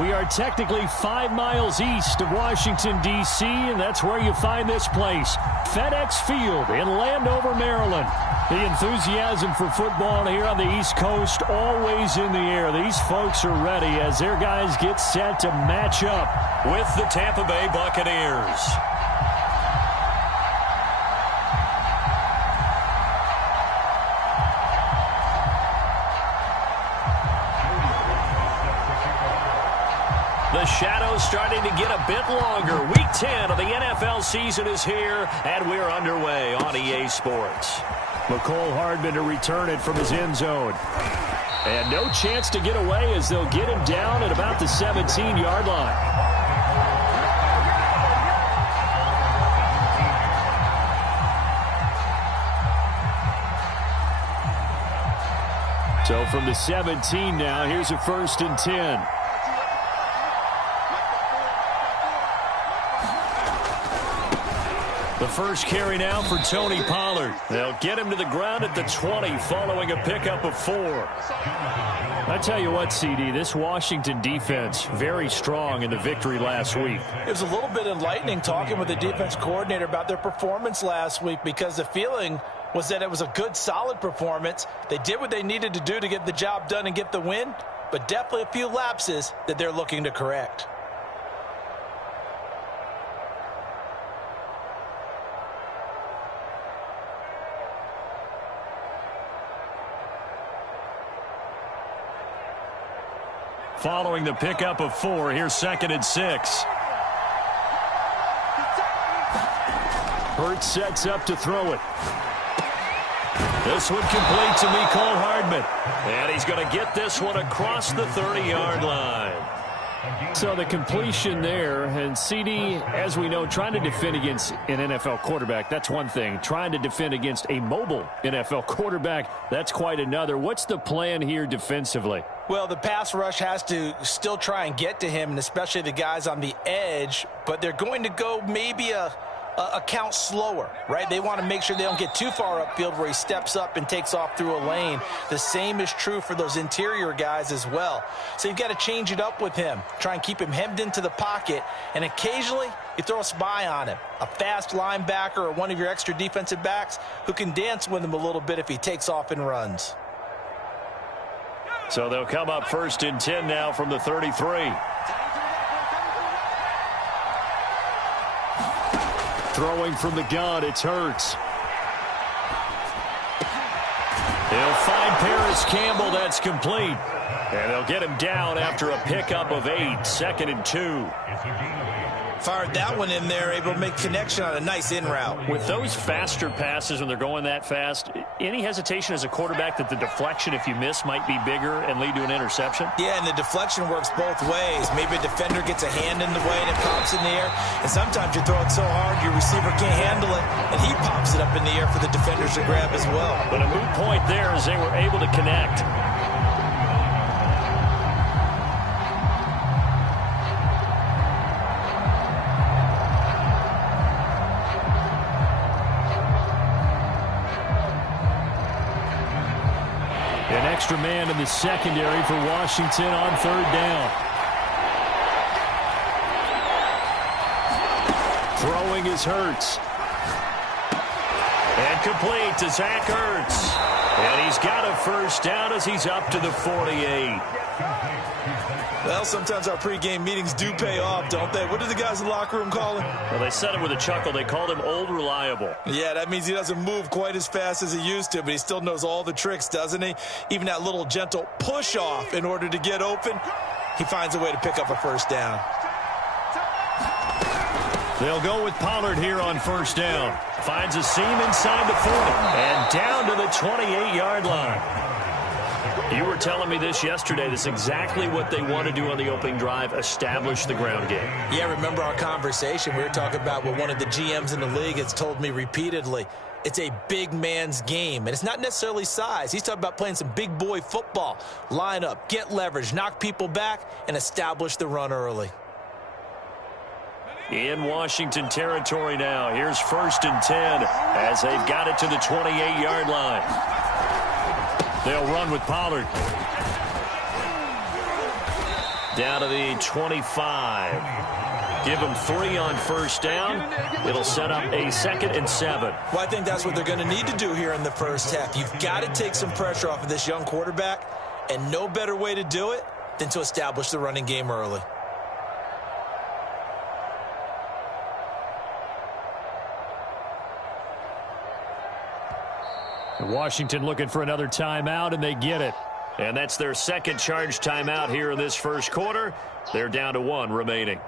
We are technically 5 miles east of Washington, D.C., and that's where you find this place, FedEx Field in Landover, Maryland. The enthusiasm for football here on the East Coast always in the air. These folks are ready as their guys get set to match up with the Tampa Bay Buccaneers. The shadow's starting to get a bit longer. Week 10 of the NFL season is here, and we're underway on EA Sports. McCole Hardman to return it from his end zone. And no chance to get away as they'll get him down at about the 17-yard line. So from the 17 now, here's a 1st and 10. The first carry now for Tony Pollard. They'll get him to the ground at the 20 following a pickup of 4. I tell you what, CD, this Washington defense, very strong in the victory last week. It was a little bit enlightening talking with the defense coordinator about their performance last week because the feeling was that it was a good, solid performance. They did what they needed to do to get the job done and get the win, but definitely a few lapses that they're looking to correct. Following the pickup of 4, here's 2nd and 6. Hurts sets up to throw it. This one complete to Mecole Hardman. And he's going to get this one across the 30-yard line. So the completion there, and CD, as we know, trying to defend against an NFL quarterback, that's one thing. Trying to defend against a mobile NFL quarterback, that's quite another. What's the plan here defensively? Well, the pass rush has to still try and get to him, and especially the guys on the edge, but they're going to go maybe a count slower, right? They want to make sure they don't get too far upfield where he steps up and takes off through a lane. The same is true for those interior guys as well. So you've got to change it up with him. Try and keep him hemmed into the pocket, and occasionally you throw a spy on him, a fast linebacker or one of your extra defensive backs who can dance with him a little bit if he takes off and runs. So they'll come up 1st and 10 now from the 33. Throwing from the gun, it's Hurts. They'll find Paris Campbell. That's complete. And they'll get him down after a pickup of 8. 2nd and 2. Fired that one in there, able to make connection on a nice in route. With those faster passes when they're going that fast, any hesitation as a quarterback that the deflection, if you miss, might be bigger and lead to an interception? Yeah, and the deflection works both ways. Maybe a defender gets a hand in the way and it pops in the air. And sometimes you throw it so hard your receiver can't handle it, and he pops it up in the air for the defenders to grab as well. But a moot point there as they were able to connect. An extra man in the secondary for Washington on 3rd down. Throwing is Hurts. And complete to Zach Ertz. And he's got a 1st down as he's up to the 48. Well, sometimes our pregame meetings do pay off, don't they? What do the guys in the locker room call him? Well, they said it with a chuckle. They called him Old Reliable. Yeah, that means he doesn't move quite as fast as he used to, but he still knows all the tricks, doesn't he? Even that little gentle push-off in order to get open, he finds a way to pick up a 1st down. They'll go with Pollard here on 1st down. Finds a seam inside the 40 and down to the 28-yard line. You were telling me this yesterday. This is exactly what they want to do on the opening drive, establish the ground game. Yeah, remember our conversation? We were talking about what one of the GMs in the league has told me repeatedly. It's a big man's game, and it's not necessarily size. He's talking about playing some big boy football. Line up, get leverage, knock people back, and establish the run early. In Washington territory now. Here's 1st and 10 as they've got it to the 28-yard line. They'll run with Pollard. Down to the 25. Give them 3 on 1st down. It'll set up a 2nd and 7. Well, I think that's what they're going to need to do here in the first half. You've got to take some pressure off of this young quarterback, and no better way to do it than to establish the running game early. Washington looking for another timeout, and they get it. And that's their 2nd charge timeout here in this first quarter. They're down to 1 remaining.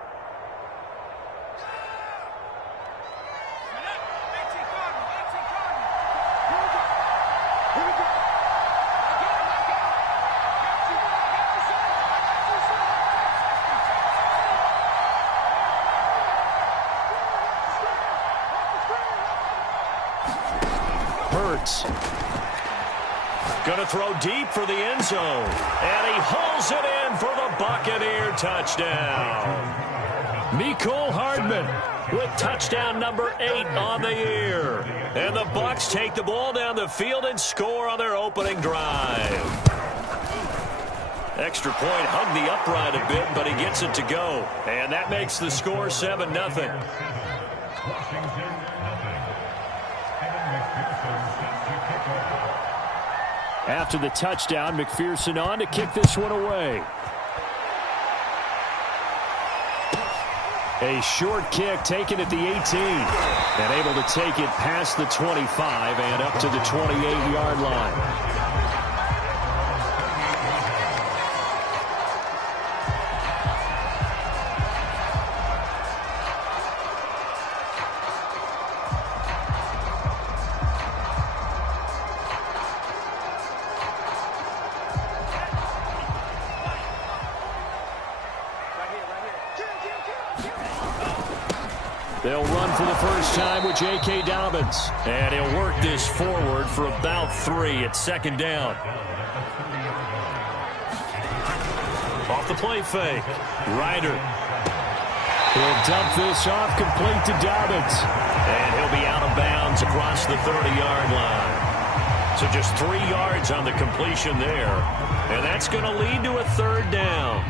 Going to throw deep for the end zone. And he hauls it in for the Buccaneer touchdown. Mecole Hardman with touchdown number 8 on the year. And the Bucs take the ball down the field and score on their opening drive. Extra point hugged the upright a bit, but he gets it to go. And that makes the score 7-0. After the touchdown, McPherson on to kick this one away. A short kick taken at the 18. And able to take it past the 25 and up to the 28-yard line. They'll run for the first time with J.K. Dobbins. And he'll work this forward for about 3 at 2nd down. Off the play fake. Ryder. He'll dump this off complete to Dobbins. And he'll be out of bounds across the 30-yard line. So just 3 yards on the completion there. And that's going to lead to a 3rd down.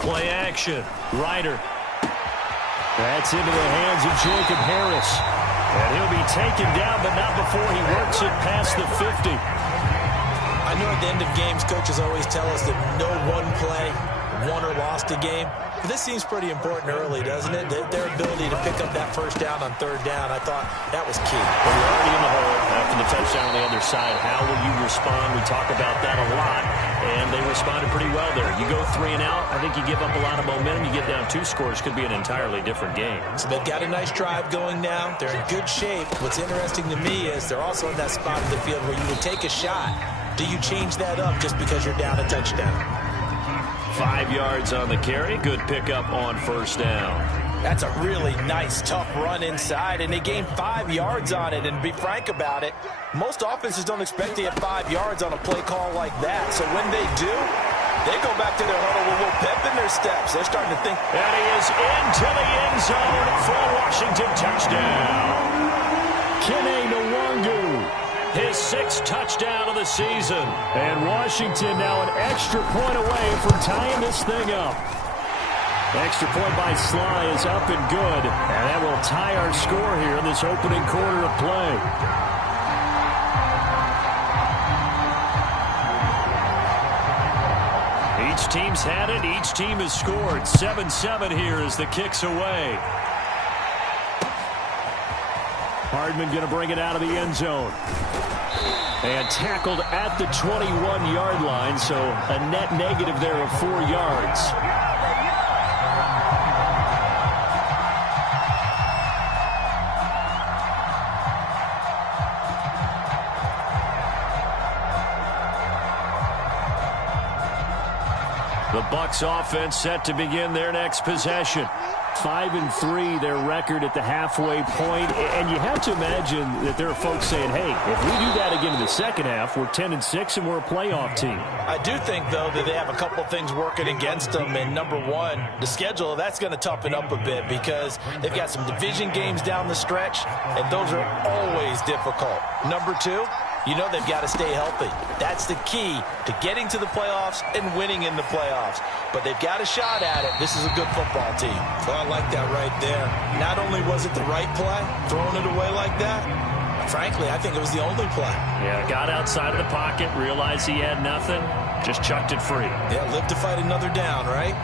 Play action. Ryder. That's into the hands of Jacob Harris. And he'll be taken down, but not before he works it past the 50. I know at the end of games, coaches always tell us that no one play won or lost a game. But this seems pretty important early, doesn't it? Their ability to pick up that first down on 3rd down, I thought that was key. Well, you're already in the hole after the touchdown on the other side. How will you respond? We talk about that a lot, and they responded pretty well there. You go 3 and out, I think you give up a lot of momentum. You get down 2 scores, could be an entirely different game. So they've got a nice drive going now. They're in good shape. What's interesting to me is they're also in that spot of the field where you would take a shot. Do you change that up just because you're down a touchdown? 5 yards on the carry. Good pickup on 1st down. That's a really nice, tough run inside, and they gained 5 yards on it. And to be frank about it, most offenses don't expect to get 5 yards on a play call like that. So when they do, they go back to their huddle with a little pep in their steps. They're starting to think. And he is into the end zone for a Washington touchdown. Kene Nwangu. His 6th touchdown of the season. And Washington now an extra point away from tying this thing up. Extra point by Sly is up and good. And that will tie our score here in this opening quarter of play. Each team's had it. Each team has scored. 7-7 here as the kick's away. Hardman going to bring it out of the end zone. And tackled at the 21-yard line, so a net negative there of 4 yards. The Bucs offense set to begin their next possession. 5-3, their record at the halfway point. And you have to imagine that there are folks saying, hey, if we do that again in the second half, we're 10-6 and we're a playoff team. I do think, though, that they have a couple of things working against them. And number one, the schedule, that's going to toughen up a bit because they've got some division games down the stretch, and those are always difficult. Number two, you know they've got to stay healthy. That's the key to getting to the playoffs and winning in the playoffs. But they've got a shot at it. This is a good football team. So I like that right there. Not only was it the right play, throwing it away like that, frankly, I think it was the only play. Yeah, got outside of the pocket, realized he had nothing, just chucked it free. Yeah, live to fight another down, right?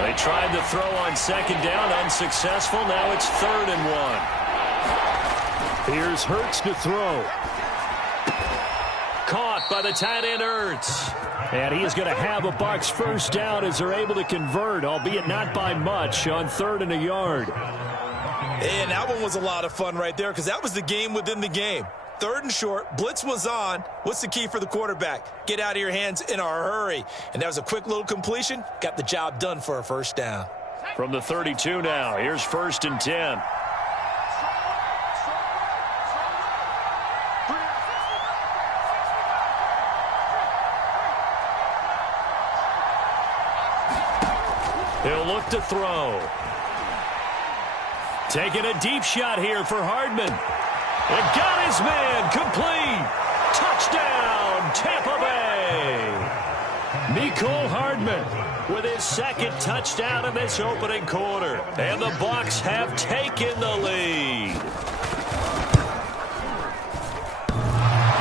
They tried to throw on second down, unsuccessful. Now it's 3rd and 1. Here's Hurts to throw. Caught by the tight end Hurts. And he is going to have a Bucs first down as they're able to convert, albeit not by much, on 3rd and a yard. And that one was a lot of fun right there because that was the game within the game. 3rd and short, blitz was on. What's the key for the quarterback? Get out of your hands in a hurry. And that was a quick little completion. Got the job done for a first down. From the 32 now, here's 1st and 10. He'll look to throw. Taking a deep shot here for Hardman. And got his man complete. Touchdown, Tampa Bay. Mecole Hardman with his 2nd touchdown in this opening quarter. And the Bucs have taken the lead.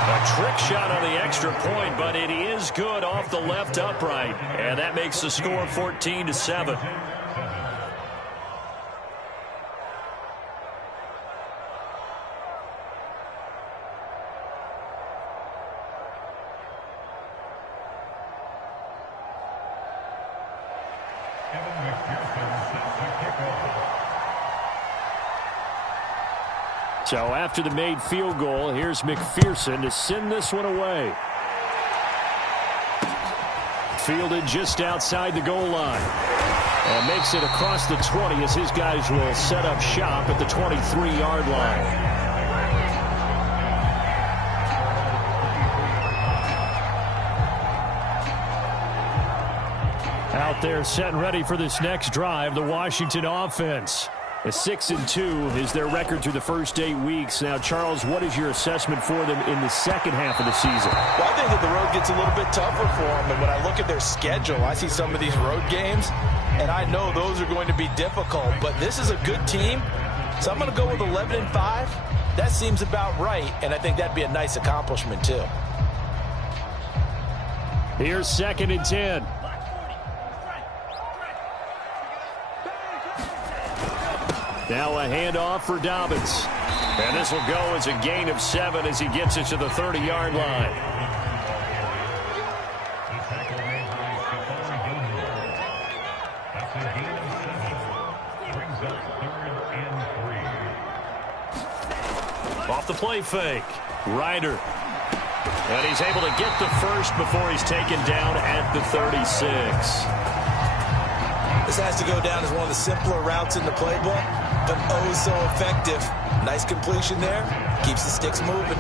A trick shot on the extra point, but it is good off the left upright. And that makes the score 14-7. So after the made field goal, here's McPherson to send this one away. Fielded just outside the goal line. And makes it across the 20 as his guys will set up shop at the 23-yard line. Out there set and ready for this next drive, the Washington offense. A 6-2 is their record through the first 8 weeks. Now, Charles, what is your assessment for them in the second half of the season? Well, I think that the road gets a little bit tougher for them. And when I look at their schedule, I see some of these road games, and I know those are going to be difficult. But this is a good team, so I'm going to go with 11-5. That seems about right, and I think that'd be a nice accomplishment, too. Here's 2nd and 10. Now a handoff for Dobbins. And this will go as a gain of 7 as he gets it to the 30-yard line. Off the play fake. Ryder. And he's able to get the first before he's taken down at the 36. This has to go down as one of the simpler routes in the playbook, but oh so effective. Nice completion there. Keeps the sticks moving.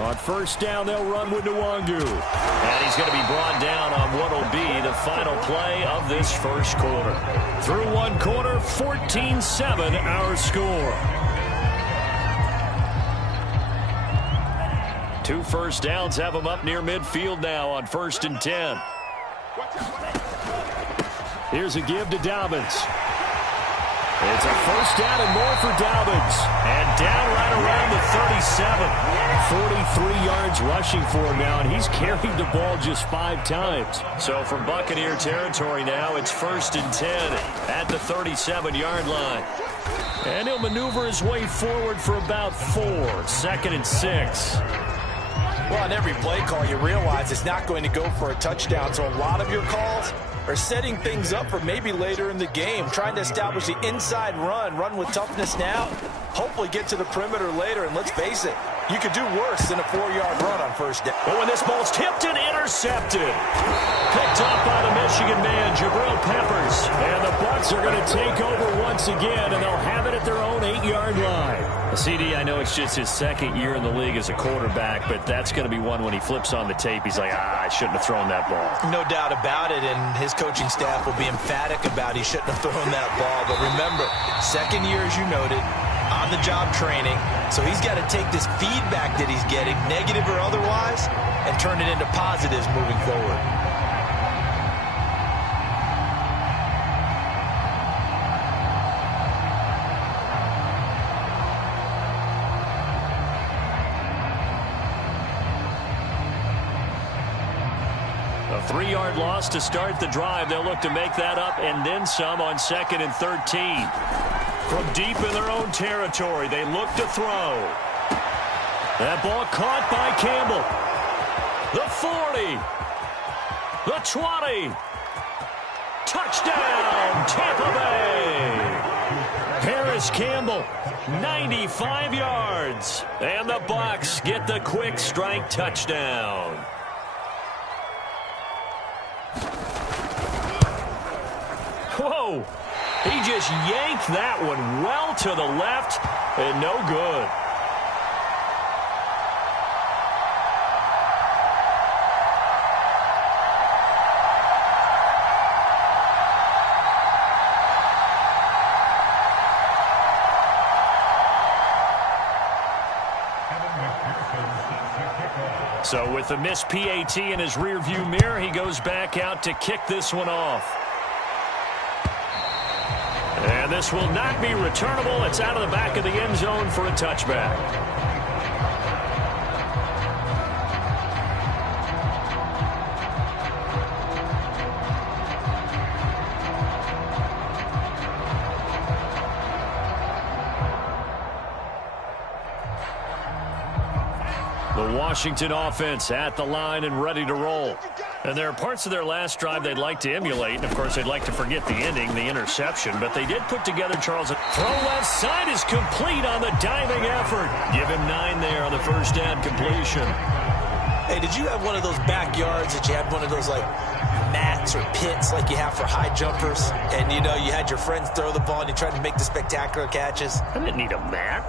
On first down, they'll run with Nwangu. And he's going to be brought down on what will be the final play of this first quarter. Through one quarter, 14-7 our score. 2 first downs have them up near midfield now on 1st and 10. Here's a give to Dobbins. It's a first down and more for Dobbins. And down right around the 37. 43 yards rushing for him now, and he's carried the ball just 5 times. So from Buccaneer territory now, it's 1st and 10 at the 37-yard line. And he'll maneuver his way forward for about 4. 2nd and 6. Well, on every play call, you realize it's not going to go for a touchdown, so a lot of your calls are setting things up for maybe later in the game, trying to establish the inside run with toughness now, hopefully get to the perimeter later, and let's face it, you could do worse than a 4-yard run on first down. But when this ball's tipped and intercepted, picked up by the Michigan man, Jabril Peppers. And the Bucs are going to take over once again, and they'll have it at their own 8-yard line. CD, I know it's just his second year in the league as a quarterback, but that's going to be one when he flips on the tape, he's like, I shouldn't have thrown that ball. No doubt about it, and his coaching staff will be emphatic about he shouldn't have thrown that ball. But remember, second year, as you noted, on-the-job training, so he's got to take this feedback that he's getting, negative or otherwise, and turn it into positives moving forward. A 3-yard loss to start the drive. They'll look to make that up and then some on 2nd and 13. From deep in their own territory, they look to throw. That ball caught by Campbell. The 40. The 20. Touchdown, Tampa Bay. Harris Campbell, 95 yards. And the Bucs get the quick strike touchdown. Whoa. He just yanked that one well to the left and no good. So with the missed PAT in his rearview mirror, he goes back out to kick this one off. And this will not be returnable. It's out of the back of the end zone for a touchback. The Washington offense at the line and ready to roll. And there are parts of their last drive they'd like to emulate. And, of course, they'd like to forget the ending, the interception. But they did put together, Charles, a throw left side is complete on the diving effort. Give him 9 there on the first down completion. Hey, did you have one of those backyards that you had one of those, like, mats or pits like you have for high jumpers? And, you know, you had your friends throw the ball and you tried to make the spectacular catches? I didn't need a mat.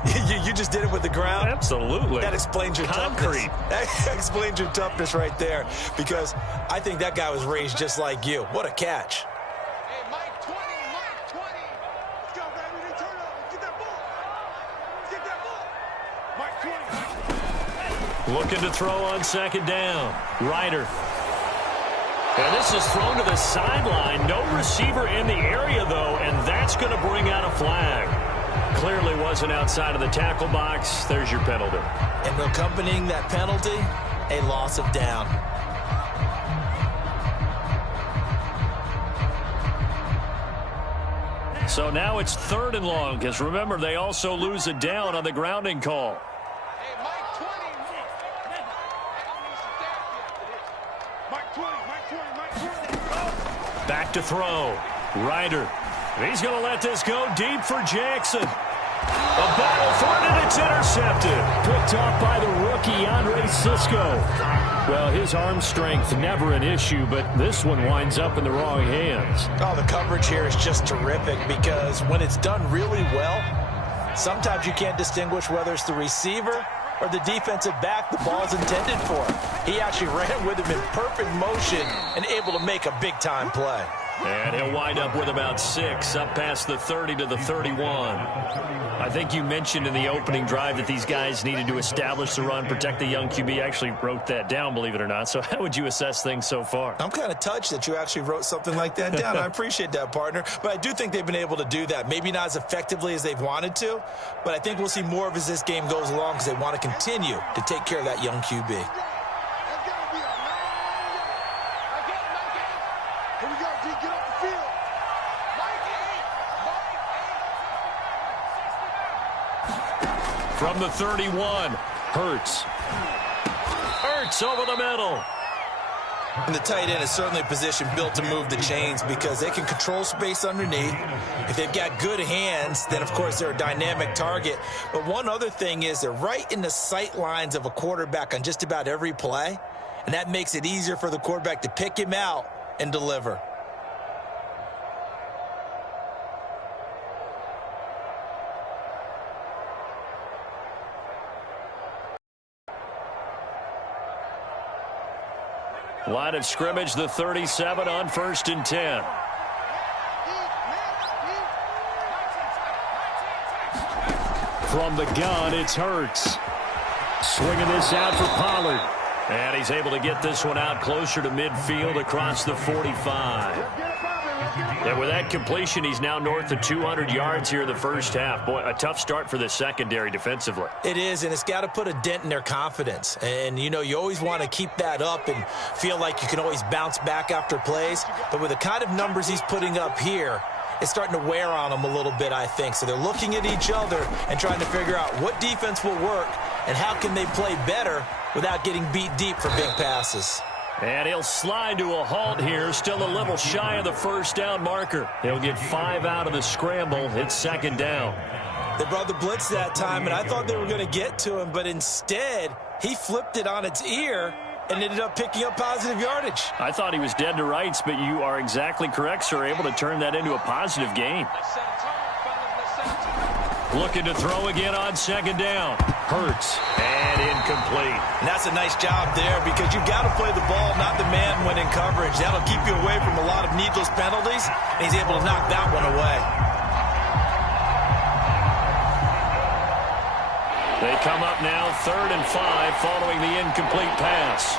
You just did it with the ground? Absolutely. That explains your concrete. That explains your toughness right there, because I think that guy was raised just like you. What a catch. Hey, Mike 20, Mike 20. Let's go, baby. They turn over. Get that ball. Get that ball. Mike 20. Looking to throw on second down. Ryder. And this is thrown to the sideline. No receiver in the area, though, and that's going to bring out a flag. Clearly wasn't outside of the tackle box. There's your penalty. And accompanying that penalty, a loss of down. So now it's 3rd and long, because remember, they also lose a down on the grounding call. Hey, Mike 20. Mike 20, Mike 20, Mike 20. Oh. Back to throw. Ryder. He's going to let this go deep for Jackson. A battle for it, and it's intercepted. Picked off by the rookie, Andre Cisco. Well, his arm strength never an issue, but this one winds up in the wrong hands. Oh, the coverage here is just terrific, because when it's done really well, sometimes you can't distinguish whether it's the receiver or the defensive back the ball is intended for. He actually ran with him in perfect motion and able to make a big-time play. And he'll wind up with about 6, up past the 30 to the 31. I think you mentioned in the opening drive that these guys needed to establish the run, protect the young QB. I actually wrote that down, believe it or not. So how would you assess things so far? I'm kind of touched that you actually wrote something like that down. I appreciate that, partner. But I do think they've been able to do that. Maybe not as effectively as they've wanted to, but I think we'll see more of as this game goes along, because they want to continue to take care of that young QB. From the 31, Hurts. Hurts over the middle. And the tight end is certainly a position built to move the chains because they can control space underneath. If they've got good hands, then, of course, they're a dynamic target. But one other thing is they're right in the sight lines of a quarterback on just about every play, and that makes it easier for the quarterback to pick him out and deliver. Line of scrimmage, the 37 on 1st and 10. From the gun, it's Hurts. Swinging this out for Pollard. And he's able to get this one out closer to midfield across the 45. And with that completion, he's now north of 200 yards here in the first half. Boy, a tough start for the secondary defensively. It is, and it's got to put a dent in their confidence. And, you know, you always want to keep that up and feel like you can always bounce back after plays. But with the kind of numbers he's putting up here, it's starting to wear on them a little bit, I think. So they're looking at each other and trying to figure out what defense will work and how can they play better without getting beat deep for big passes. And he'll slide to a halt here, still a little shy of the first down marker. He'll get 5 out of the scramble. It's 2nd down. They brought the blitz that time, and I thought they were going to get to him, but instead he flipped it on its ear and ended up picking up positive yardage. I thought he was dead to rights, but you are exactly correct, sir. Able to turn that into a positive gain. Looking to throw again on 2nd down. Hurts, and incomplete. And that's a nice job there because you've got to play the ball, not the man when in coverage. That'll keep you away from a lot of needless penalties, and he's able to knock that one away. They come up now 3rd and 5 following the incomplete pass.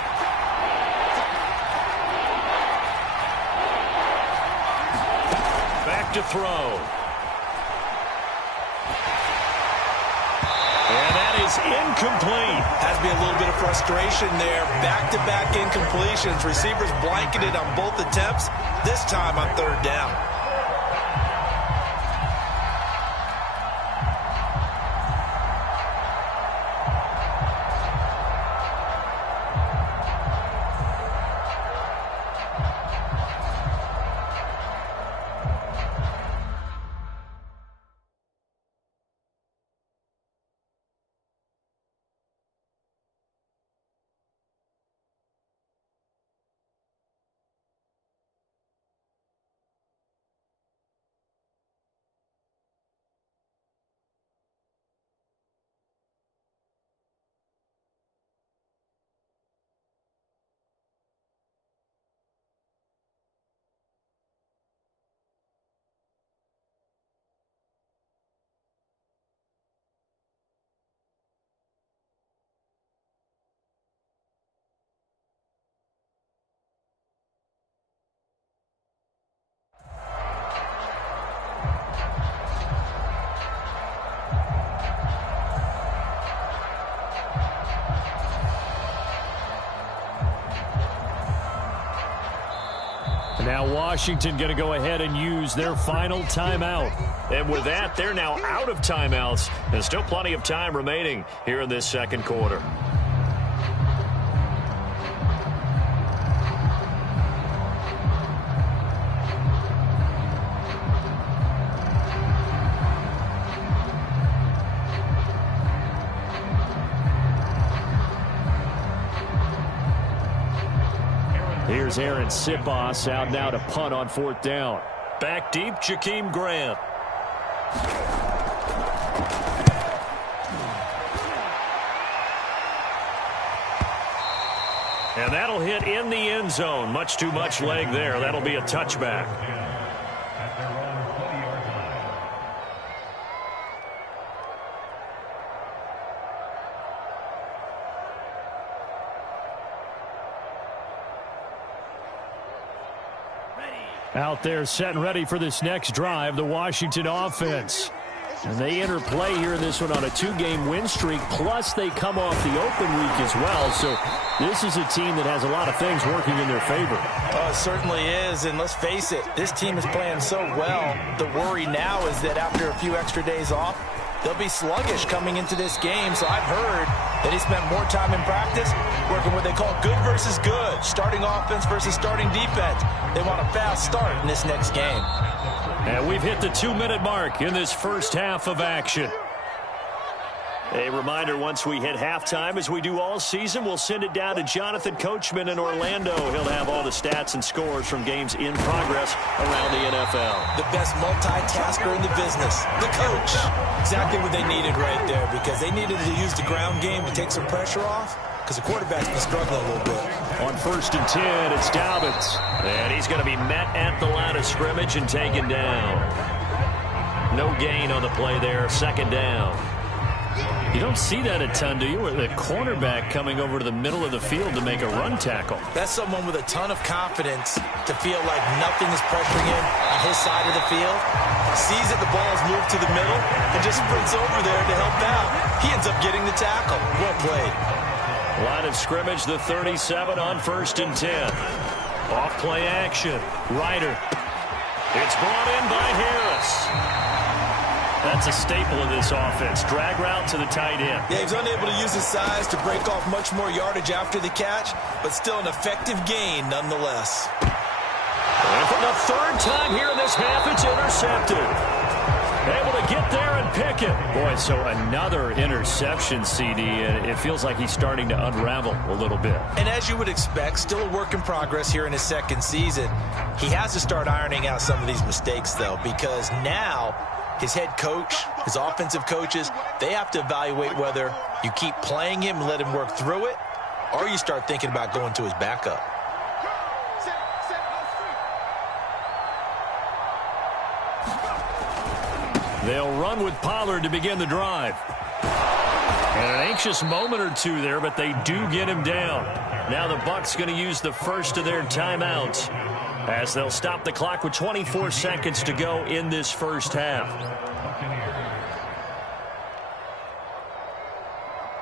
Back to throw. And that is incomplete. Has to be a little bit of frustration there. Back-to-back incompletions. Receivers blanketed on both attempts, this time on 3rd down. Now Washington going to go ahead and use their final timeout. And with that, they're now out of timeouts. And still plenty of time remaining here in this 2nd quarter. Here's Aaron Sipos out now to punt on 4th down. Back deep, Jakeem Grant. And that'll hit in the end zone. Much too much leg there. That'll be a touchback. Out there set and ready for this next drive, the Washington offense. And they interplay here in this one on a 2-game win streak, plus they come off the open week as well. So this is a team that has a lot of things working in their favor. Oh, it certainly is, and let's face it, this team is playing so well. The worry now is that after a few extra days off, they'll be sluggish coming into this game. So I've heard that he spent more time in practice working what they call good versus good, starting offense versus starting defense. They want a fast start in this next game. And we've hit the 2-minute mark in this first half of action. A reminder, once we hit halftime, as we do all season, we'll send it down to Jonathan Coachman in Orlando. He'll have all the stats and scores from games in progress around the NFL. The best multitasker in the business, the coach. Exactly what they needed right there, because they needed to use the ground game to take some pressure off, because the quarterback's been struggling a little bit. On 1st and 10, it's Dobbins. And he's going to be met at the line of scrimmage and taken down. No gain on the play there, 2nd down. You don't see that a ton, do you? The cornerback coming over to the middle of the field to make a run tackle. That's someone with a ton of confidence to feel like nothing is pressuring him on his side of the field. Sees that the ball is moved to the middle and just sprints over there to help out. He ends up getting the tackle. Well played. Line of scrimmage, the 37 on 1st and 10. Off play action. Ryder. It's brought in by Harris. That's a staple of this offense. Drag route to the tight end. Yeah, he's unable to use his size to break off much more yardage after the catch, but still an effective gain nonetheless. And for the 3rd time here in this half, it's intercepted. Able to get there and pick it. Boy, so another interception, CD, and it feels like he's starting to unravel a little bit. And as you would expect, still a work in progress here in his 2nd season. He has to start ironing out some of these mistakes, though, because now his head coach, his offensive coaches, they have to evaluate whether you keep playing him and let him work through it, or you start thinking about going to his backup. They'll run with Pollard to begin the drive. And an anxious moment or two there, but they do get him down. Now the Bucs going to use the first of their timeouts, as they'll stop the clock with 24 seconds to go in this first half.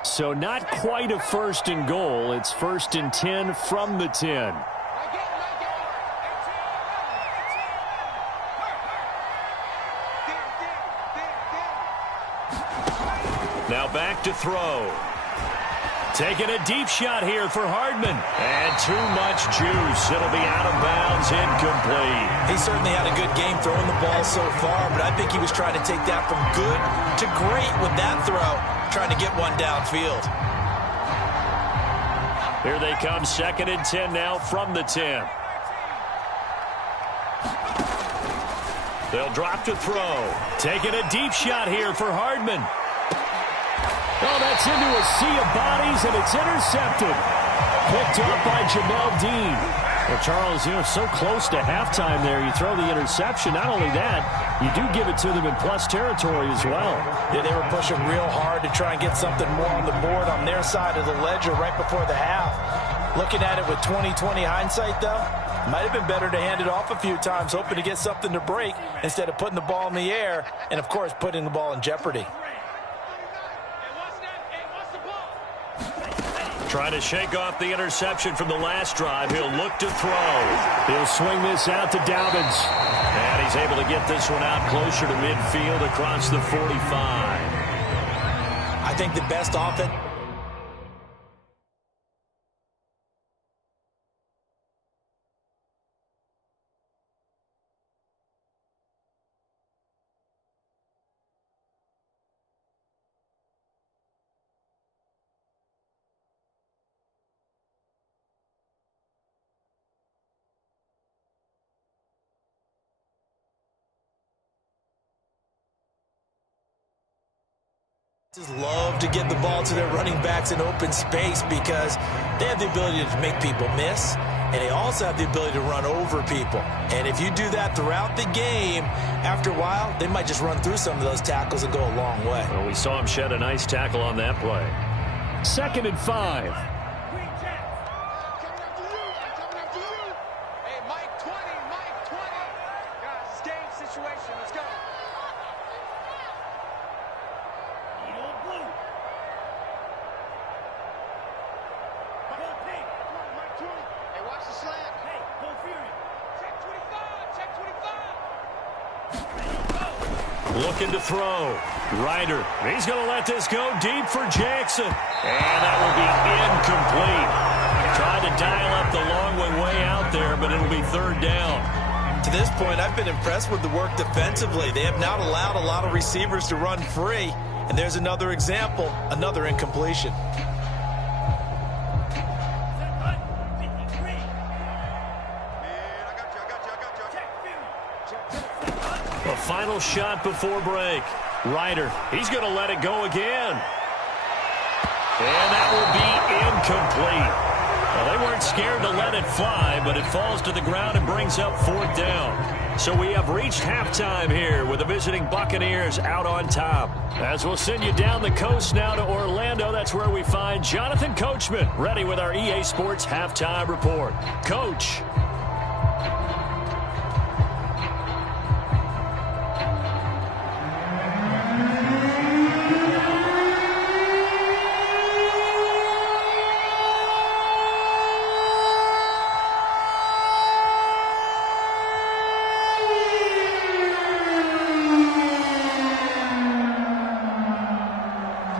So not quite a 1st and goal. It's 1st and 10 from the 10. Now back to throw. Taking a deep shot here for Hardman. And too much juice. It'll be out of bounds, incomplete. He certainly had a good game throwing the ball so far, but I think he was trying to take that from good to great with that throw, trying to get one downfield. Here they come, 2nd and 10 now from the 10. They'll drop to throw. Taking a deep shot here for Hardman. Oh, that's into a sea of bodies, and it's intercepted. Picked up by Jamel Dean. Well, Charles, so close to halftime there. You throw the interception. Not only that, you do give it to them in plus territory as well. Yeah, they were pushing real hard to try and get something more on the board on their side of the ledger right before the half. Looking at it with 20/20 hindsight, though, might have been better to hand it off a few times, hoping to get something to break instead of putting the ball in the air and, of course, putting the ball in jeopardy. Trying to shake off the interception from the last drive. He'll look to throw. He'll swing this out to Dobbins. And he's able to get this one out closer to midfield across the 45. I think the best offense. Love to get the ball to their running backs in open space because they have the ability to make people miss, and they also have the ability to run over people. And if you do that throughout the game, after a while, they might just run through some of those tackles and go a long way. Well, we saw him shed a nice tackle on that play. 2nd and 5. Hey, Mike 20, Mike 20. Guys, it's game situation. Let's go. Looking to throw. Ryder. He's going to let this go deep for Jackson. And that will be incomplete. Tried to dial up the long way out there, but it'll be third down. To this point, I've been impressed with the work defensively. They have not allowed a lot of receivers to run free. And there's another example, another incompletion. A final shot before break. Ryder, he's going to let it go again. And that will be incomplete. Well, they weren't scared to let it fly, but it falls to the ground and brings up fourth down. So we have reached halftime here with the visiting Buccaneers out on top. As we'll send you down the coast now to Orlando, that's where we find Jonathan Coachman ready with our EA Sports halftime report. Coach.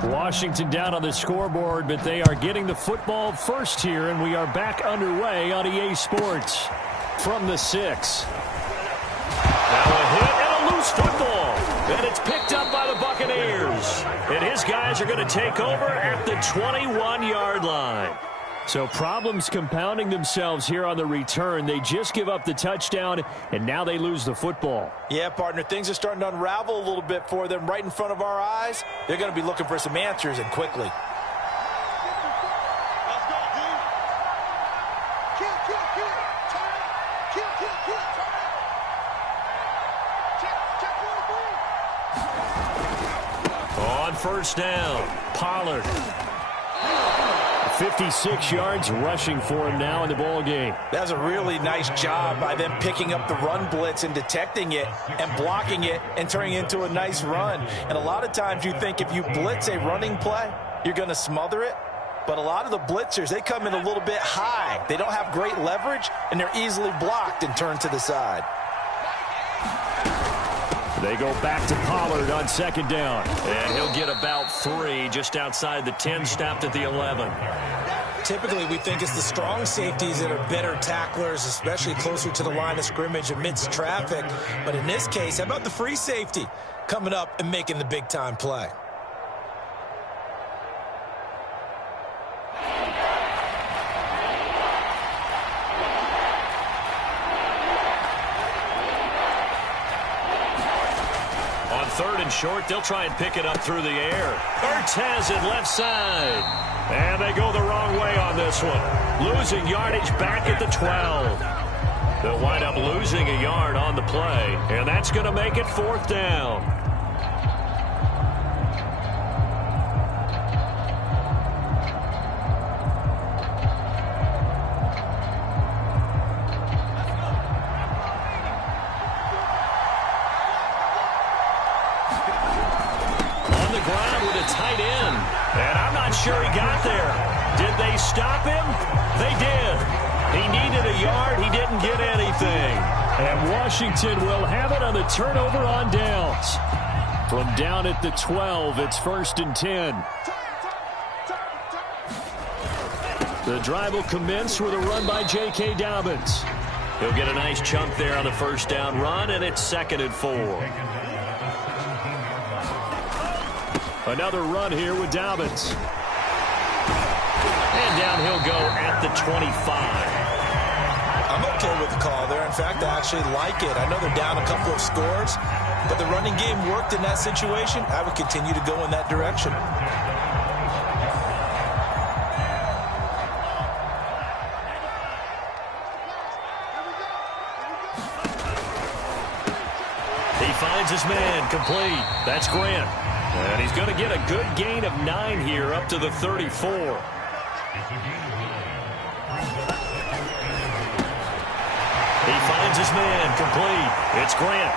Washington down on the scoreboard, but they are getting the football first here, and we are back underway on EA Sports from the 6. Now a hit and a loose football, and it's picked up by the Buccaneers. And his guys are going to take over at the 21-yard line. So problems compounding themselves here on the return. They just give up the touchdown, and now they lose the football. Yeah, partner, things are starting to unravel a little bit for them right in front of our eyes. They're going to be looking for some answers, and quickly. Let's go, dude. Kill. Turn it. Kill. Turn it. Check, On first down, Pollard. 56 yards rushing for him now in the ball game. That's a really nice job by them picking up the run blitz and detecting it and blocking it and turning it into a nice run. And a lot of times you think if you blitz a running play, you're going to smother it. But a lot of the blitzers, they come in a little bit high. They don't have great leverage, and they're easily blocked and turned to the side. They go back to Pollard on second down. And he'll get about 3 just outside the 10, stopped at the 11. Typically, we think it's the strong safeties that are better tacklers, especially closer to the line of scrimmage amidst traffic. But in this case, how about the free safety coming up and making the big-time play? Third and short, they'll try and pick it up through the air. Ertz has it left side. And they go the wrong way on this one. Losing yardage back at the 12. They'll wind up losing a yard on the play. And that's going to make it fourth down. Tight end, and I'm not sure he got there. Did they stop him? They did. He needed a yard. He didn't get anything. And Washington will have it on the turnover on downs. From down at the 12, it's 1st and 10. The drive will commence with a run by J.K. Dobbins. He'll get a nice chunk there on the first down run, and it's 2nd and 4. Another run here with Dobbins. And down he'll go at the 25. I'm okay with the call there. In fact, I actually like it. I know they're down a couple of scores, but the running game worked in that situation. I would continue to go in that direction. He finds his man complete. That's Grant. And he's going to get a good gain of 9 here up to the 34. He finds his man complete. It's Grant.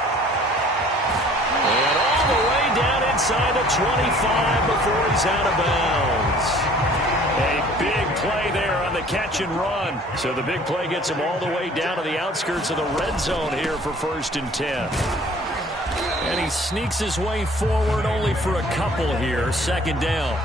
And all the way down inside the 25 before he's out of bounds. A big play there on the catch and run. So the big play gets him all the way down to the outskirts of the red zone here for 1st and 10. And he sneaks his way forward only for a couple here. Second down.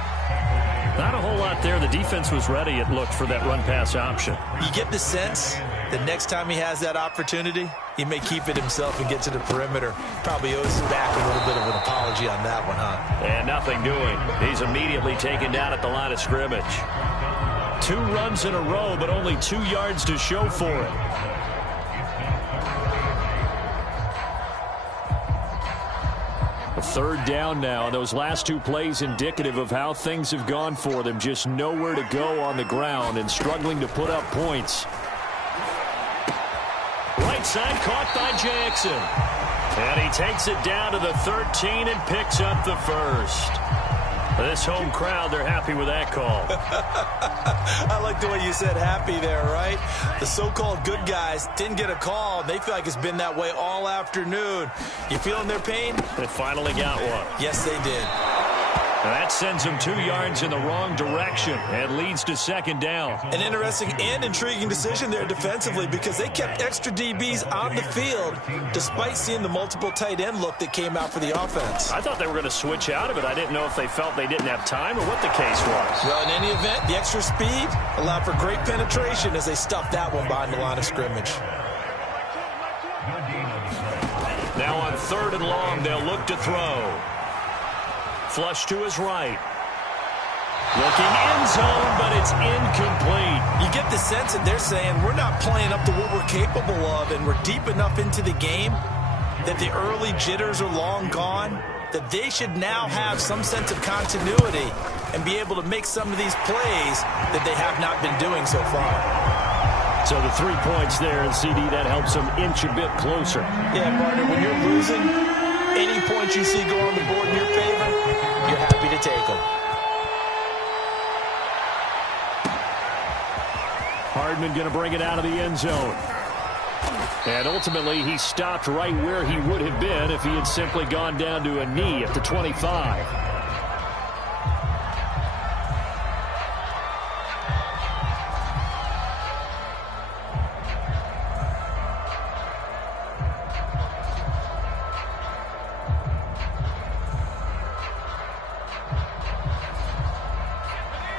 Not a whole lot there. The defense was ready, it looked, for that run-pass option. You get the sense that next time he has that opportunity, he may keep it himself and get to the perimeter. Probably owes back a little bit of an apology on that one, huh? And nothing doing. He's immediately taken down at the line of scrimmage. 2 runs in a row, but only 2 yards to show for it. A third down now. Those last 2 plays indicative of how things have gone for them. Just nowhere to go on the ground and struggling to put up points. Right side caught by Jackson. And he takes it down to the 13 and picks up the first. This home crowd, they're happy with that call. I like the way you said happy there, right? The so-called good guys didn't get a call. They feel like it's been that way all afternoon. You feeling their pain? They finally got one. Yes, they did. That sends them 2 yards in the wrong direction and leads to second down. An interesting and intriguing decision there defensively because they kept extra DBs on the field despite seeing the multiple tight end look that came out for the offense. I thought they were going to switch out of it. I didn't know if they felt they didn't have time or what the case was. Well, in any event, the extra speed allowed for great penetration as they stuffed that one behind the line of scrimmage. Now on 3rd and long, they'll look to throw. Flush to his right. Looking end zone, but it's incomplete. You get the sense that they're saying we're not playing up to what we're capable of, and we're deep enough into the game that the early jitters are long gone, that they should now have some sense of continuity and be able to make some of these plays that they have not been doing so far. So the 3 points there, and CD, that helps them inch a bit closer. Yeah, partner, when you're losing, any points you see go on the board in your favor, you're happy to take them. Hardman going to bring it out of the end zone. And ultimately, he stopped right where he would have been if he had simply gone down to a knee at the 25.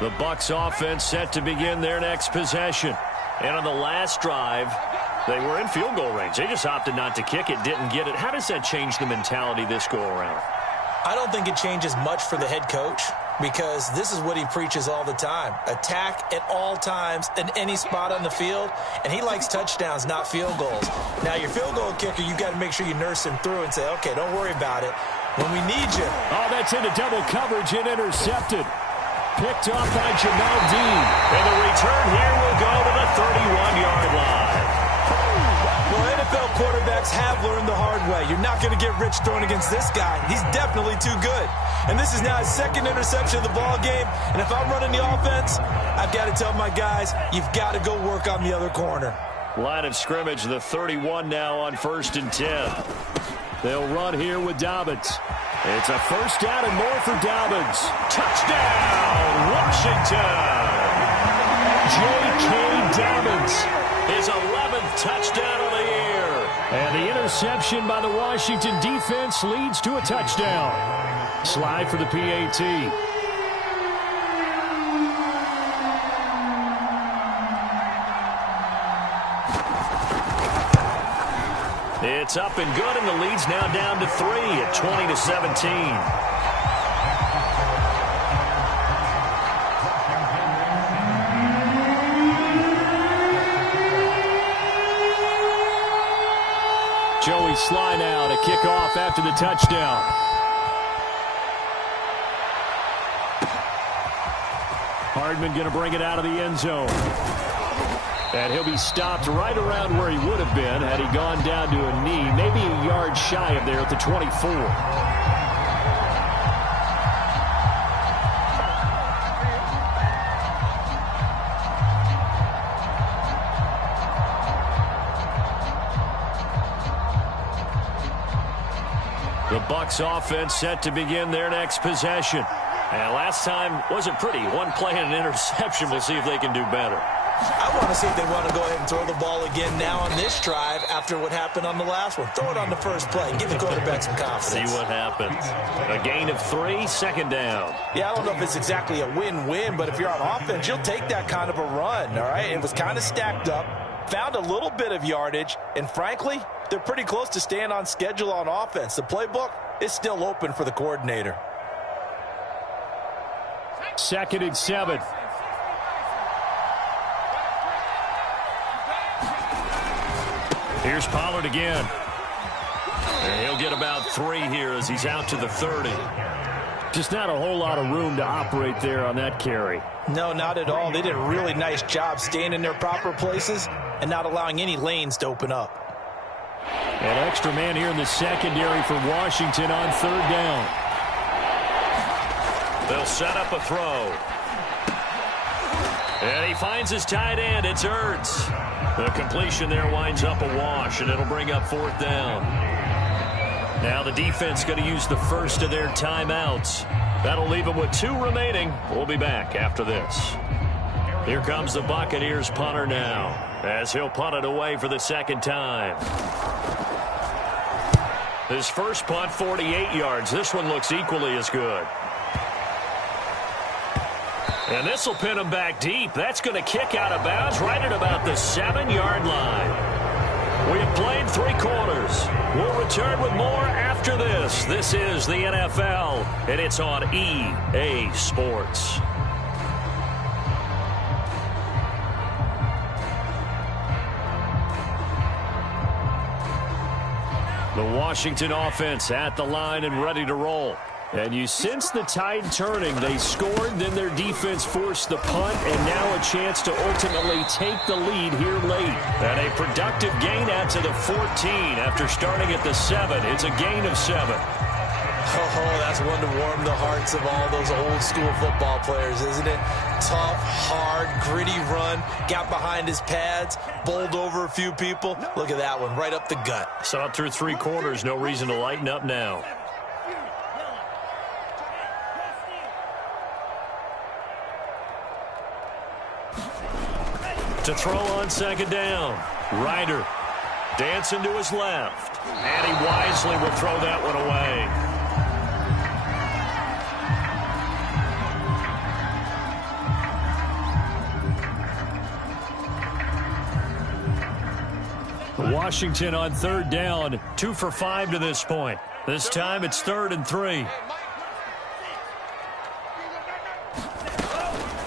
The Bucs offense set to begin their next possession. And on the last drive, they were in field goal range. They just opted not to kick it, didn't get it. How does that change the mentality this go around? I don't think it changes much for the head coach because this is what he preaches all the time. Attack at all times in any spot on the field, and he likes touchdowns, not field goals. Now, your field goal kicker, you got to make sure you nurse him through and say, okay, don't worry about it. When we need you. Oh, that's into double coverage and intercepted. Picked off by Jamal Dean. And the return here will go to the 31-yard line. Well, NFL quarterbacks have learned the hard way. You're not going to get rich throwing against this guy. He's definitely too good. And this is now his 2nd interception of the ball game. And if I'm running the offense, I've got to tell my guys, you've got to go work on the other corner. Line of scrimmage, the 31 now on 1st and 10. They'll run here with Dobbins. It's a first down and more for Dobbins. Touchdown, Washington! J.K. Dobbins, his 11th touchdown of the year. And the interception by the Washington defense leads to a touchdown. Slide for the PAT. It's up and good, and the lead's now down to 3 at 20-17. Joey Sly now to kick off after the touchdown. Hardman going to bring it out of the end zone. And he'll be stopped right around where he would have been had he gone down to a knee, maybe a yard shy of there at the 24. The Bucs offense set to begin their next possession. And last time wasn't pretty. One play and an interception. We'll see if they can do better. I want to see if they want to go ahead and throw the ball again now on this drive after what happened on the last one. Throw it on the first play and give the quarterback some confidence. See what happens. A gain of 3, second down. Yeah, I don't know if it's exactly a win-win, but if you're on offense, you'll take that kind of a run, all right? It was kind of stacked up, found a little bit of yardage, and frankly, they're pretty close to staying on schedule on offense. The playbook is still open for the coordinator. 2nd and 7. Here's Pollard again. And he'll get about 3 here as he's out to the 30. Just not a whole lot of room to operate there on that carry. No, not at all. They did a really nice job staying in their proper places and not allowing any lanes to open up. An extra man here in the secondary for Washington on 3rd down. They'll set up a throw. And he finds his tight end. It's Ertz. The completion there winds up a wash, and it'll bring up 4th down. Now the defense going to use the first of their timeouts. That'll leave them with 2 remaining. We'll be back after this. Here comes the Buccaneers punter now, as he'll punt it away for the 2nd time. His first punt, 48 yards. This one looks equally as good. And this will pin him back deep. That's going to kick out of bounds right at about the 7-yard line. We have played 3 quarters. We'll return with more after this. This is the NFL, and it's on EA Sports. The Washington offense at the line and ready to roll. And you sense the tide turning. They scored, then their defense forced the punt, and now a chance to ultimately take the lead here late. And a productive gain out to the 14 after starting at the 7. It's a gain of 7. Oh, that's one to warm the hearts of all those old school football players, isn't it? Tough, hard, gritty run, got behind his pads, bowled over a few people. Look at that one, right up the gut. Saw it through 3 quarters, no reason to lighten up now. To throw on 2nd down. Ryder dancing to his left. And he wisely will throw that one away. Washington on 3rd down. 2 for 5 to this point. This time it's 3rd and 3.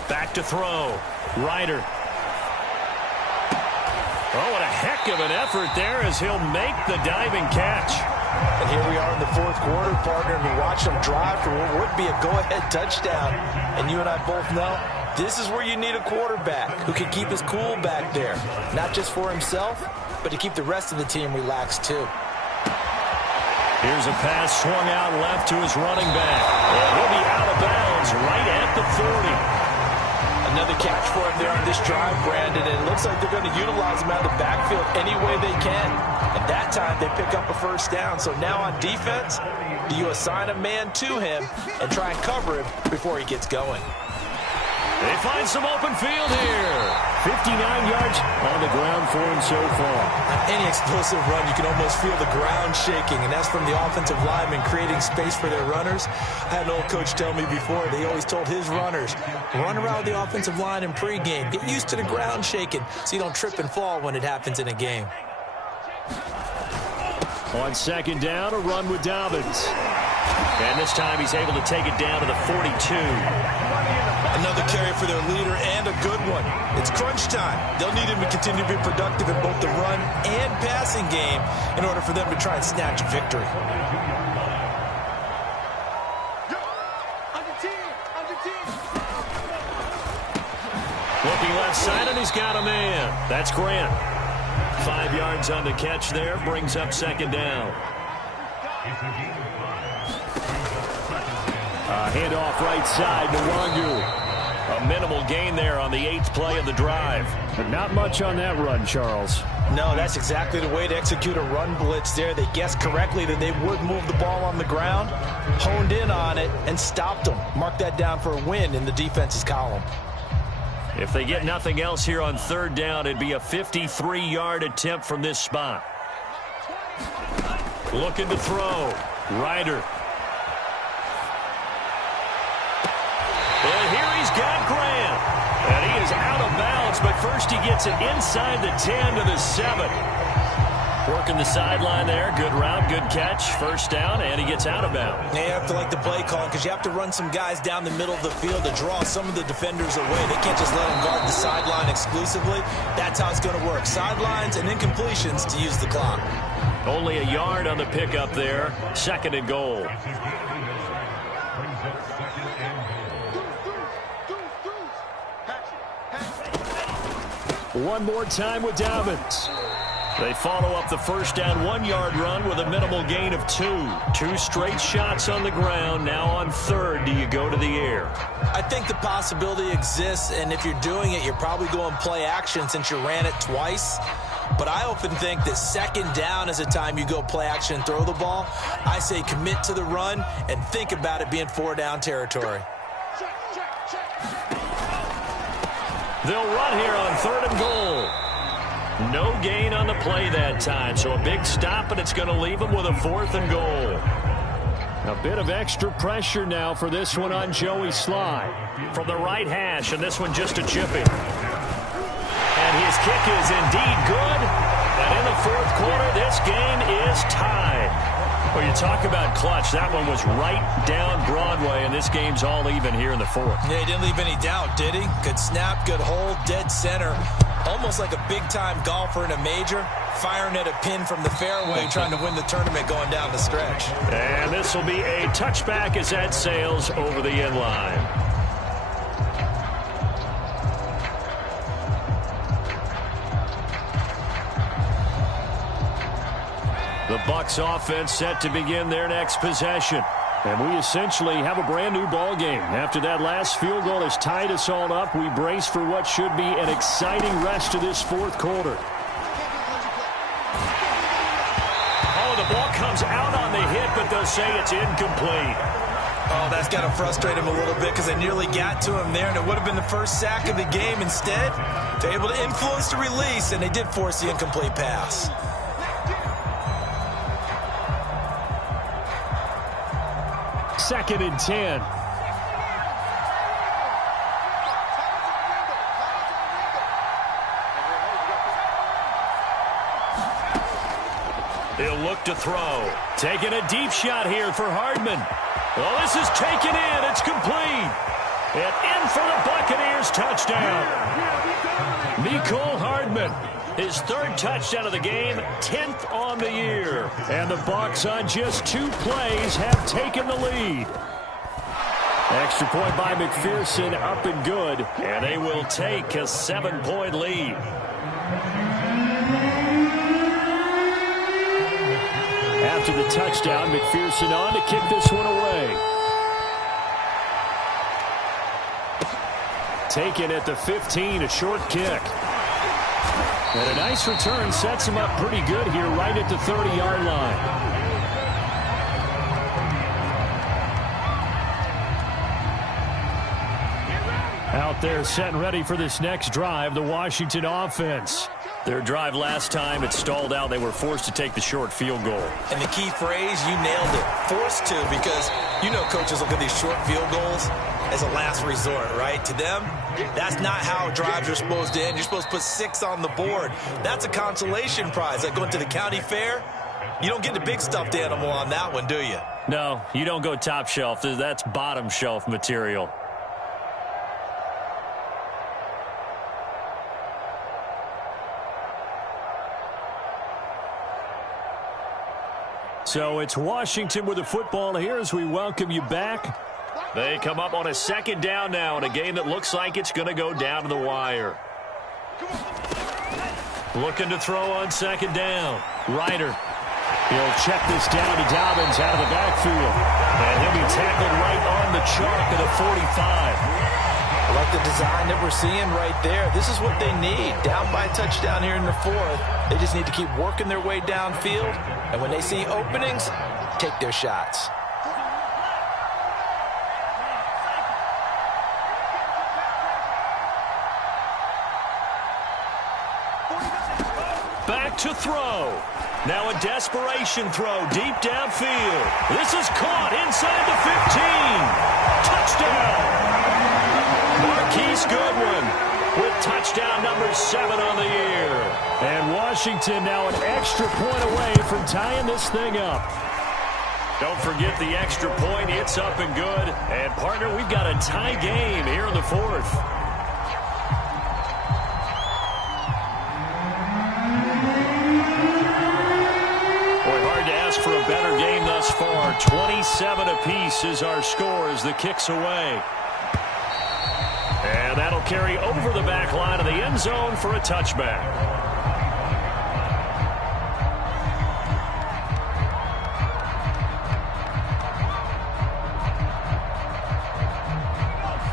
Back to throw. Ryder. Oh, what a heck of an effort there as he'll make the diving catch. And here we are in the 4th quarter, partner, and we watch them drive for what would be a go-ahead touchdown. And you and I both know this is where you need a quarterback who can keep his cool back there. Not just for himself, but to keep the rest of the team relaxed too. Here's a pass swung out left to his running back. And he'll be out of bounds right at the 40. Another catch for him there on this drive, Brandon, and it looks like they're going to utilize him out of the backfield any way they can. At that time, they pick up a 1st down. So now on defense, do you assign a man to him and try and cover him before he gets going? They find some open field here. 59 yards on the ground for him so far. Any explosive run, you can almost feel the ground shaking, and that's from the offensive linemen creating space for their runners. I had an old coach tell me before, they always told his runners, run around the offensive line in pregame. Get used to the ground shaking so you don't trip and fall when it happens in a game. On 2nd down, a run with Dobbins. And this time he's able to take it down to the 42. Another carry for their leader and a good one. It's crunch time. They'll need him to continue to be productive in both the run and passing game in order for them to try and snatch victory. Looking left side, and he's got a man. That's Grant. 5 yards on the catch there, brings up 2nd down. Handoff right side to Wangu. A minimal gain there on the 8th play of the drive. But not much on that run, Charles. No, that's exactly the way to execute a run blitz there. They guessed correctly that they would move the ball on the ground, honed in on it, and stopped them. Mark that down for a win in the defense's column. If they get nothing else here on third down, it'd be a 53-yard attempt from this spot. Looking to throw. Ryder. And here he's got Graham. And he is out of bounds, but first he gets it inside the 10 to the 7. Working the sideline there. Good route, good catch. First down, and he gets out of bounds. Yeah, you have to like the play call because you have to run some guys down the middle of the field to draw some of the defenders away. They can't just let them guard the sideline exclusively. That's how it's going to work. Sidelines and incompletions to use the clock. Only a yard on the pickup there. Second and goal. One more time with Dobbins. They follow up the first down 1-yard run with a minimal gain of 2. 2 straight shots on the ground. Now on third, do you go to the air? I think the possibility exists, and if you're doing it, you're probably going play action since you ran it twice. But I often think that second down is a time you go play action and throw the ball. I say commit to the run and think about it being 4-down territory. They'll run here on third and goal. No gain on the play that time, so a big stop, and it's going to leave them with a 4th and goal. A bit of extra pressure now for this one on Joey Sly. From the right hash, and this one just a chipping. And his kick is indeed good. And in the fourth quarter, this game is tied. Well, you talk about clutch. That one was right down Broadway, and this game's all even here in the fourth. Yeah, he didn't leave any doubt, did he? Good snap, good hold, dead center. Almost like a big-time golfer in a major, firing at a pin from the fairway, trying to win the tournament going down the stretch. And this will be a touchback as that sails over the end line. The Bucs offense set to begin their next possession. And we essentially have a brand new ball game. After that last field goal has tied us all up, we brace for what should be an exciting rest of this fourth quarter. Oh, the ball comes out on the hit, but they'll say it's incomplete. Oh, that's got to frustrate him a little bit because they nearly got to him there, and it would have been the first sack of the game. Instead, they're able to influence the release, and they did force the incomplete pass. Second and 10. He'll look to throw. Taking a deep shot here for Hardman. Well, this is taken in. It's complete. And in for the Buccaneers touchdown. Mecole Hardman. His third touchdown of the game, 10th on the year. And the Bucs on just 2 plays have taken the lead. Extra point by McPherson, up and good. And they will take a 7-point lead. After the touchdown, McPherson on to kick this one away. Taken at the 15, a short kick. And a nice return sets him up pretty good here right at the 30-yard line. Out there set and ready for this next drive, the Washington offense. Their drive last time, it stalled out. They were forced to take the short field goal. And the key phrase, you nailed it. Forced to, because you know coaches look at these short field goals as a last resort, right? To them, that's not how drives are supposed to end. You're supposed to put 6 on the board. That's a consolation prize. Like going to the county fair, you don't get the big stuffed animal on that one, do you? No, you don't go top shelf. That's bottom shelf material. So it's Washington with the football here as we welcome you back. They come up on a second down now in a game that looks like it's going to go down to the wire. Looking to throw on second down. Ryder. He'll check this down to Dobbins out of the backfield. And he'll be tackled right on the chalk at the 45. I like the design that we're seeing right there. This is what they need. Down by a touchdown here in the fourth. They just need to keep working their way downfield. And when they see openings, take their shots. to throw. Now a desperation throw deep downfield. This is caught inside the 15. Touchdown. Marquise Goodwin with touchdown number 7 on the year. And Washington now an extra point away from tying this thing up. Don't forget the extra point. It's up and good. And, partner, we've got a tie game here in the 4th. Boy, hard to ask for a better game thus far. 27 apiece is our score as the kick's away. And that'll carry over the back line of the end zone for a touchback.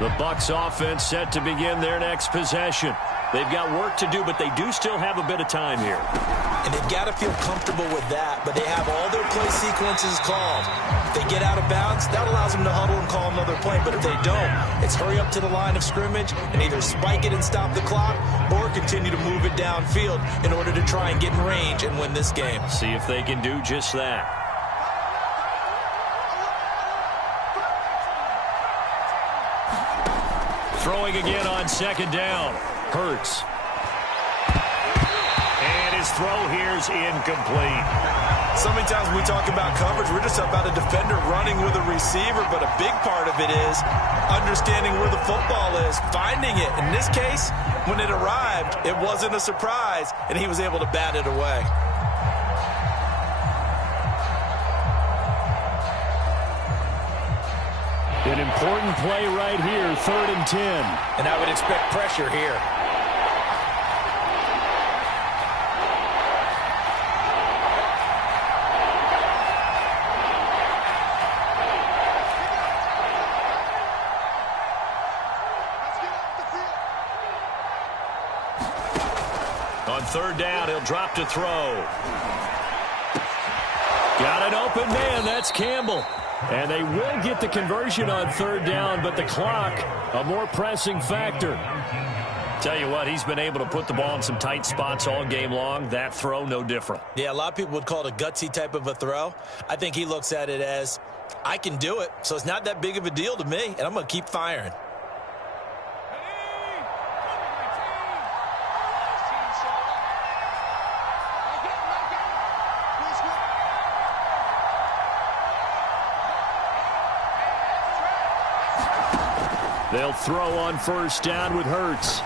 The Bucs offense set to begin their next possession. They've got work to do, but they do still have a bit of time here. And they've got to feel comfortable with that, but they have all their play sequences called. If they get out of bounds, that allows them to huddle and call another play. But if they don't, it's hurry up to the line of scrimmage and either spike it and stop the clock or continue to move it downfield in order to try and get in range and win this game. See if they can do just that. Throwing again on second down. Hurts. And his throw here's incomplete. So many times when we talk about coverage, we're just about a defender running with a receiver, but a big part of it is understanding where the football is, finding it. In this case, when it arrived, it wasn't a surprise, and he was able to bat it away. An important play right here, 3rd and 10. And I would expect pressure here. On 3rd down, he'll drop to throw. Got an open man. That's Campbell. And they will get the conversion on 3rd down, but the clock, a more pressing factor. Tell you what, he's been able to put the ball in some tight spots all game long. That throw, no different. Yeah, a lot of people would call it a gutsy type of a throw. I think he looks at it as, I can do it, so it's not that big of a deal to me, and I'm going to keep firing. They'll throw on 1st down with Hurts.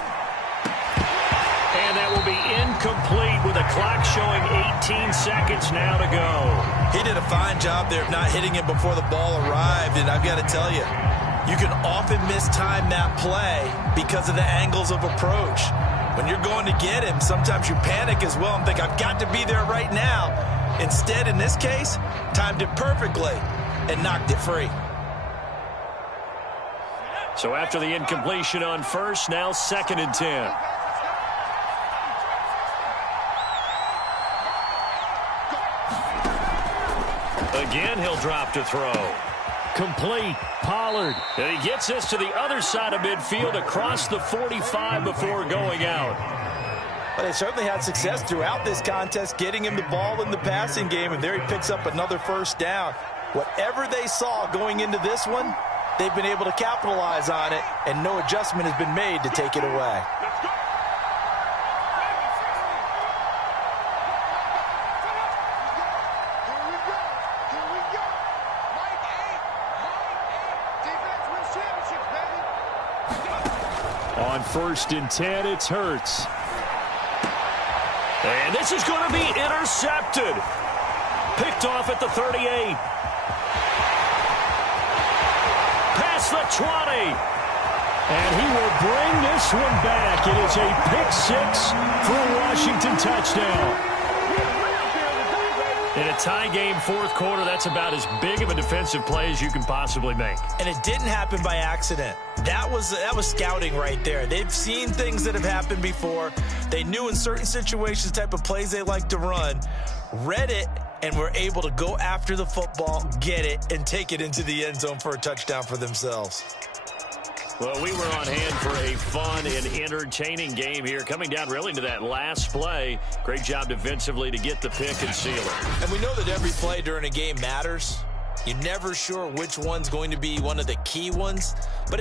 And that will be incomplete with a clock showing 18 seconds now to go. He did a fine job there of not hitting him before the ball arrived, and I've got to tell you, you can often mistime that play because of the angles of approach. When you're going to get him, sometimes you panic as well and think, I've got to be there right now. Instead, in this case, timed it perfectly and knocked it free. So after the incompletion on 1st, now 2nd and 10. Again, he'll drop to throw. Complete. Pollard. And he gets this to the other side of midfield across the 45 before going out. But they certainly had success throughout this contest, getting him the ball in the passing game, and there he picks up another 1st down. Whatever they saw going into this one, they've been able to capitalize on it, and no adjustment has been made to take it away. On 1st and 10, it's Hurts. And this is going to be intercepted. Picked off at the 38. Past the 20. And he will bring this one back. It is a pick-6 for a Washington touchdown. In a tie game 4th quarter, that's about as big of a defensive play as you can possibly make. And it didn't happen by accident. That was scouting right there. They've seen things that have happened before. They knew in certain situations the type of plays they like to run, read it, and were able to go after the football, get it, and take it into the end zone for a touchdown for themselves. Well, we were on hand for a fun and entertaining game here. Coming down really to that last play. Great job defensively to get the pick and seal it. And we know that every play during a game matters. You're never sure which one's going to be one of the key ones. But